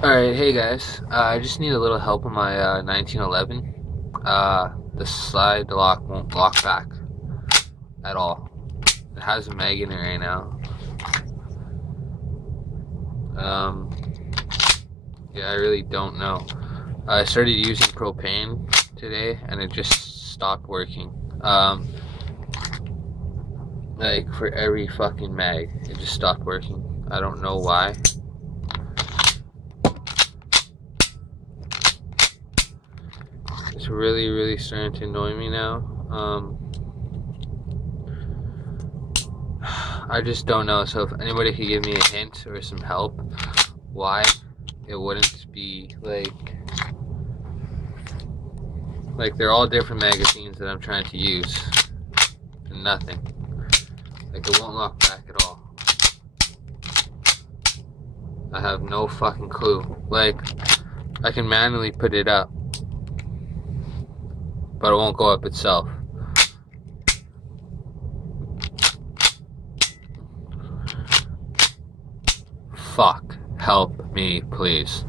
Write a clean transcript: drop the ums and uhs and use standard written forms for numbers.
Alright, hey guys, I just need a little help on my 1911. The slide lock won't lock back at all. It has a mag in it right now. Yeah, I really don't know. I started using propane today and it just stopped working. Like for every fucking mag, it just stopped working. I don't know why. It's really starting to annoy me now. I just don't know, so if anybody could give me a hint or some help why it wouldn't be like they're all different magazines that I'm trying to use and nothing. Like it won't lock back at all. I have no fucking clue. Like I can manually put it up, but it won't go up itself. Fuck, help me, please.